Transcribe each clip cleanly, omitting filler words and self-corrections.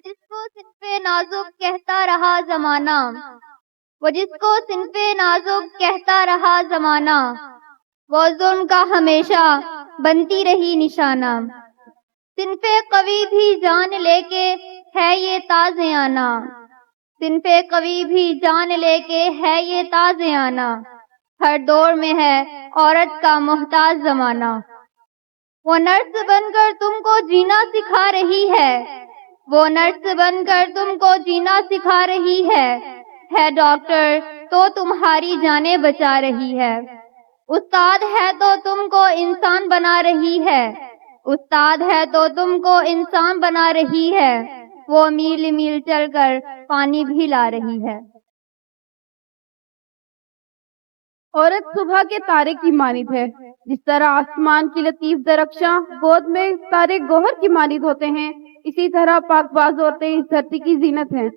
जिसको सिनफ़े नाज़ुक कहता रहा ज़माना, वो जिसको सिनफ़े नाज़ुक कहता रहा ज़माना, वो ज़ुल्म का हमेशा बनती रही निशाना। सिनफ़े कवी भी जान लेके है ये ताज़ियाना, सिनफ़े कवी भी जान लेके है ये ताज़ियाना। हर दौर में है औरत का मोहताज ज़माना। वो नर्स बनकर तुमको जीना सिखा रही है, वो नर्स बनकर तुमको जीना सिखा रही है डॉक्टर तो तुम्हारी जानें बचा रही है। उस्ताद है तो तुमको इंसान बना रही है, उस्ताद है तो तुमको इंसान बना रही है। वो मील मील चलकर पानी भी ला रही है। औरत सुबह के तारे की मानित है। जिस तरह आसमान की लतीफ दरख्शां गोद में तारे गोहर की मानित होते हैं, इसी तरह पाकबाज औरतें इस धरती की जीनत हैं।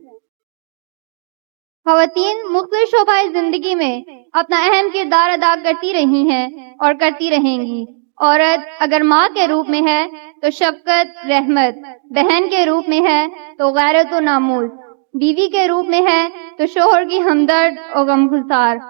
ख़वातीन मुख्तलिफ शोबाए जिंदगी में अपना अहम किरदार अदा करती रही हैं और करती रहेंगी। औरत अगर माँ के रूप में है तो शफ़क़त रहमत, बहन के रूप में है तो गैरत व नामूस, बीवी के रूप में है तो शोहर की हमदर्द और गमगुसार।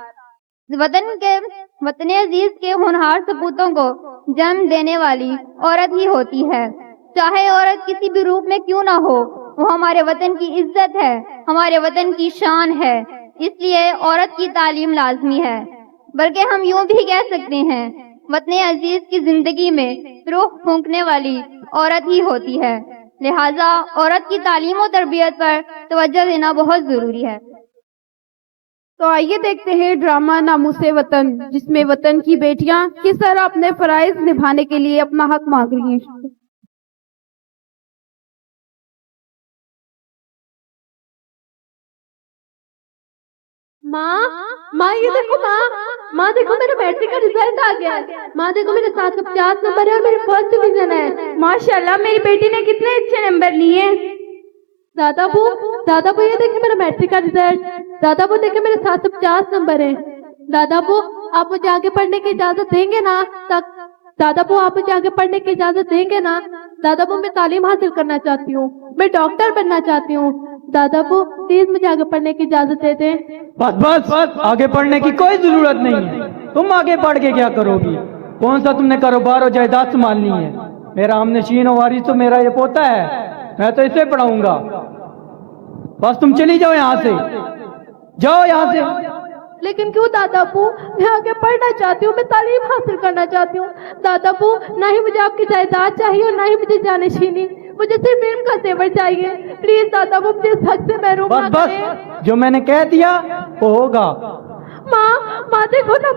वतन अजीज के होनहार सपूतों को जन्म देने वाली औरत ही होती है। चाहे औरत किसी भी रूप में क्यों ना हो, वो हमारे वतन की इज्जत है, हमारे वतन की शान है। इसलिए औरत की तालीम लाजमी है। बल्कि हम यूं भी कह सकते हैं, वतन अजीज की जिंदगी में रूह फूंकने वाली औरत ही होती है। लिहाजा औरत की तालीम और तरबियत पर तवज्जो देना बहुत जरूरी है। तो आइए देखते हैं ड्रामा नामुसे वतन, जिसमें वतन की बेटियां किस तरह अपने फराइज निभाने के लिए अपना हक मांग रही हैं। माँ ये देखो माँ देखो मेरा मैट्रिक का रिजल्ट आ गया है। माँ देखो मेरे 750 नंबर है और मेरे फर्स्ट डिवीजन है। माशाल्लाह मेरी बेटी ने कितने अच्छे नंबर लिए। दादाबू ये देखिए मेरा मैट्रिक का रिजल्ट। दादाबू देखिए मेरे 750 नंबर है। दादाबू आप मुझे आगे पढ़ने की इजाजत देंगे ना? दादाबू आप मुझे आगे पढ़ने की इजाजत देंगे ना? दादाबू मैं तालीम हासिल करना चाहती हूँ, मैं डॉक्टर बनना चाहती हूँ। दादाबू प्लीज मुझे आगे पढ़ने की इजाजत दे दें। बस बस आगे पढ़ने की कोई जरूरत नहीं है। तुम आगे पढ़ के क्या करोगी? कौन सा तुमने कारोबार और जायदाद संभालनी है? मेरा हमनशीन और वारिस तो मेरा ये पोता है, मैं तो इसे पढ़ाऊंगा। बस तुम चली जाओ यहाँ से, जाओ यहाँ से। लेकिन क्यों दादाबू? मैं आगे पढ़ना चाहती हूँ, मैं तालीम हासिल करना चाहती हूँ। दादाबू ना ही मुझे आपकी जायदाद चाहिए और ना ही मुझे जानशीनी, मुझे सिर्फ इल्म का जेवर चाहिए। प्लीज दादाबू प्लीज हक से महरूम ना करें। जो मैंने कह दिया वो होगा। माँ देखो ना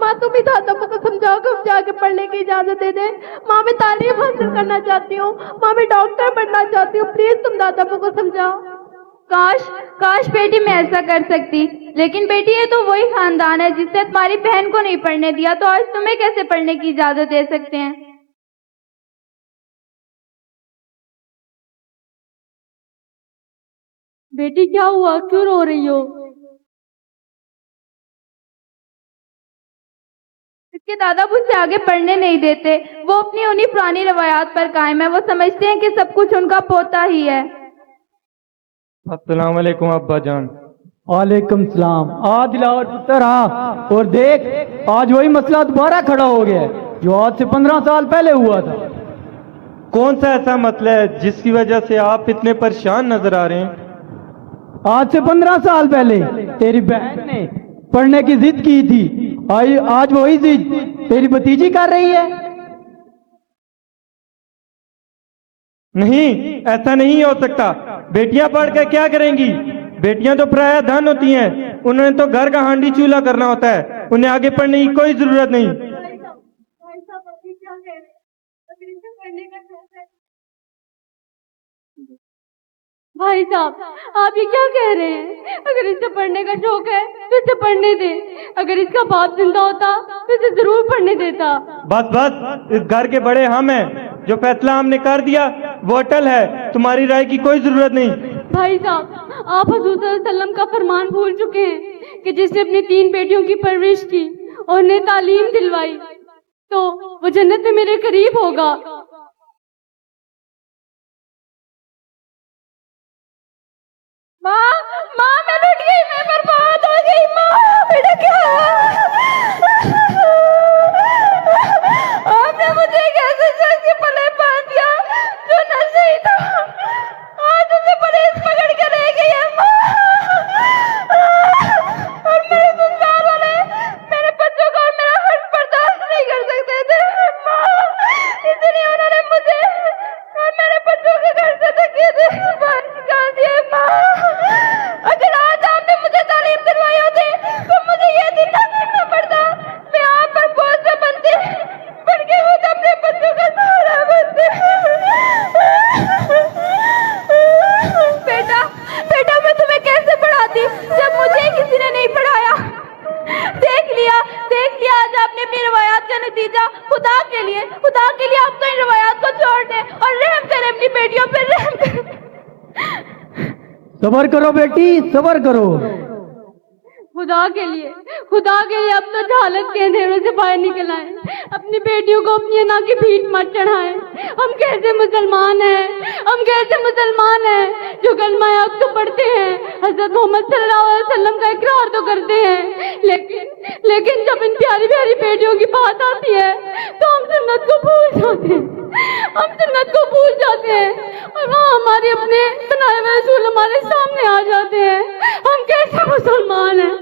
माँ तुम ही दादाबू को समझाओ कि मुझे आगे पढ़ने की इजाजत दे दे। माँ मैं तालीम हासिल करना चाहती हूँ, माँ मैं डॉक्टर बनना चाहती हूँ। प्लीज तुम दादाबू को समझाओ। काश बेटी मैं ऐसा कर सकती, लेकिन बेटी ये तो वही खानदान है जिसने तुम्हारी बहन को नहीं पढ़ने दिया, तो आज तुम्हें कैसे पढ़ने की इजाजत दे सकते हैं? बेटी क्या हुआ, क्यों रो रही हो? इसके दादाबू से आगे पढ़ने नहीं देते, वो अपनी उन्हीं पुरानी रवायात पर कायम है। वो समझते हैं कि सब कुछ उनका पोता ही है। अस्सलाम वालेकुम अब्बा जान। वालेकुम सलाम। आ दिलावर पुत्र आ, और देख आज वही मसला दोबारा खड़ा हो गया है जो आज से 15 साल पहले हुआ था। कौन सा ऐसा मसला है जिसकी वजह से आप इतने परेशान नजर आ रहे हैं? आज से 15 साल पहले तेरी बहन ने पढ़ने की जिद की थी, आज वही जिद तेरी भतीजी कर रही है। नहीं, ऐसा नहीं हो सकता। बेटियां पढ़ कर क्या करेंगी? बेटियां तो पराया धन होती हैं, उन्हें तो घर का हांडी चूल्हा करना होता है, उन्हें आगे पढ़ने की कोई जरूरत नहीं। भाई साहब आप ये क्या कह रहे हैं? अगर इसे पढ़ने का शौक है तो इसे पढ़ने दे। अगर इसका बाप जिंदा होता तो इसे जरूर पढ़ने देता। बस इस घर के बड़े हम हैं, जो फैसला हमने कर दिया वो अटल है, तुम्हारी राय की कोई जरूरत नहीं। भाई साहब आप हुजूर सल्लल्लाहु अलैहि वसल्लम का फरमान भूल चुके हैं कि जिसने अपनी 3 बेटियों की परवरिश की और उन्हें तालीम दिलवाई तो वो जन्नत में मेरे करीब होगा। माँ माँ मैं लुट गई, मैं बर्बाद हो गई माँ। बेटा क्या आपने मुझे कैसे सर के पले बांध दिया जो नशे ही था, आज उसे पुलिस पकड़ के ले गई है माँ। और मेरे ससुराल वाले मेरे बच्चों को और मेरा हर्ष बर्दाश्त नहीं कर सकते थे माँ, इसलिए उन्होंने मुझे और मेरे बच्चों के घर से धक्के से बाहर निकाल दिए माँ। अगर आज आपने मुझे तालीम दिलवाई होती तो मुझे ये दिन ना देखना पड़ता, मैं आप पर बोझ न बनती बल्कि खुद अपने बच्चों का सहारा बनती। बेटा बेटा मैं तुम्हें कैसे पढ़ाती जब मुझे किसी ने नहीं पढ़ाया। देख लिया आज आपने अपनी रवायात का नतीजा। खुदा के लिए आप तो इन रवायात को छोड़ दें और रहम करें अपनी बेटियों पर, रहम करें। सबर करो बेटी, सबर करो। खुदा के लिए अब तो जहालत के अंधेरों से बाहर निकल आए, अपनी बेटियों को अपनी अना की भीख मत चढ़ाएं। हम कैसे मुसलमान हैं जो कलमा हक तो पढ़ते हैं, हज़रत मोहम्मद सल्लल्लाहु अलैहि वसल्लम का इकरार तो करते हैं, लेकिन जब इन प्यारी प्यारी बेटियों की बात आती है तो हम सुन्नत को भूल जाते हैं और वहाँ हमारे अपने बनाए हुए रसूल हमारे सामने आ जाते हैं। हम कैसे मुसलमान हैं।